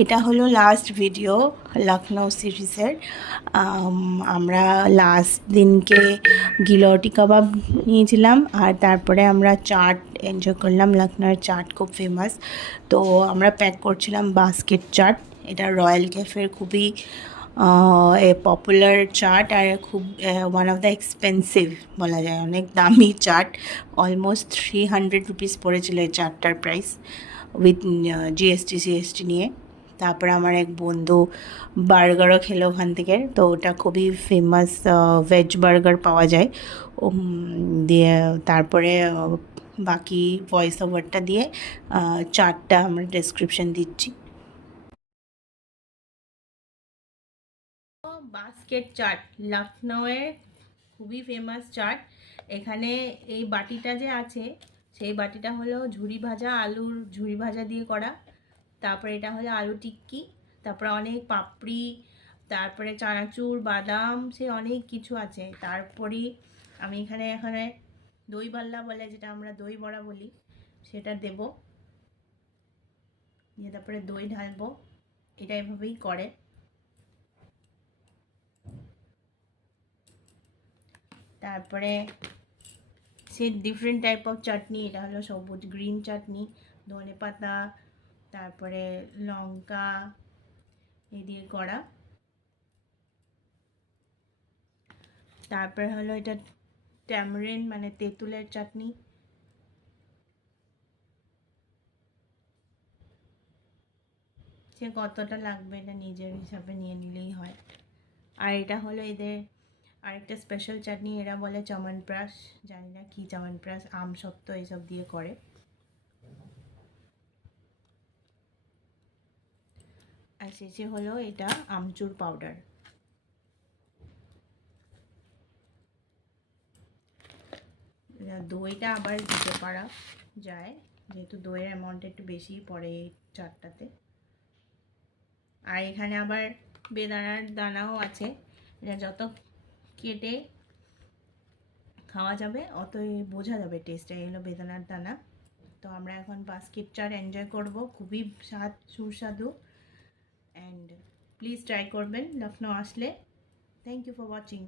এটা হলো last video Lucknow সিরিজের। আমরা লাস্ট দিনকে গিলটি কাবাব নিয়েছিলাম, আর তারপরে আমরা চাট এনজয় করলাম। লখনৌয়ের চাট খুব ফেমাস, তো আমরা প্যাক করছিলাম বাস্কেট চাট। এটা রয়্যাল ক্যাফের খুবই পপুলার চাট, আর খুব ওয়ান অফ দ্য এক্সপেন্সিভ বলা যায়, অনেক দামি চাট। অলমোস্ট 300 রুপিস পড়েছিল এই চাটটার প্রাইস, উইথ জিএসটি সিএসটি নিয়ে। তারপরে আমার এক বন্ধু বার্গারও খেলো ওখান থেকে, তো ওটা খুবই ফেমাস ভেজ বার্গার পাওয়া যায়। দিয়ে তারপরে বাকি ভয়েস ওভারটা দিয়ে চারটা আমরা ডেসক্রিপশন দিচ্ছি। বাস্কেট চাট লখনৌয়ের খুবই ফেমাস চাট। এখানে এই বাটিটা যে আছে, সেই বাটিটা হলো ঝুরি ভাজা, আলুর ঝুরি ভাজা দিয়ে করা। তারপরে এটা হলো আলু টিক্কি, তারপরে অনেক পাপড়ি, তারপরে চানাচুর, বাদাম, সে অনেক কিছু আছে। তারপরে আমি এখানে দই বাল্লা বলে, যেটা আমরা দই বড়া বলি, সেটা দেব দিয়ে তারপরে দই ঢালবো। এটা এভাবেই করে। তারপরে সে ডিফারেন্ট টাইপ অফ চাটনি, এটা হলো সবুজ গ্রিন চাটনি, ধনে পাতা, তারপরে লঙ্কা এই দিয়ে করা। তারপরে হলো এটা ট্যামারিন মানে তেঁতুলের চাটনি। সে কতটা লাগবে এটা নিজের হিসাবে নিয়ে নিলেই হয়। আর এটা হলো এদের আরেকটা স্পেশাল চাটনি, এরা বলে চমনপ্রাশ, জানি না কি চমনপ্রাশ, আমসত্ত্ব এসব দিয়ে করে। আর শেষে হলো এটা আমচুর পাউডার। দইটা আবার দিতে পারা যায়, যেহেতু দইয়ের অ্যামাউন্ট একটু বেশিই পড়ে এই চাটটাতে। আর এখানে আবার বেদানার দানাও আছে, এটা যত কেটে খাওয়া যাবে অতই বোঝা যাবে টেস্টটা। এই হলো বেদানার দানা। তো আমরা এখন বাস্কেট চাট এনজয় করব, খুবই স্বাদ সুস্বাদু। অ্যান্ড প্লিজ ট্রাই করবেন লখনৌ আসলে। Thank you for watching.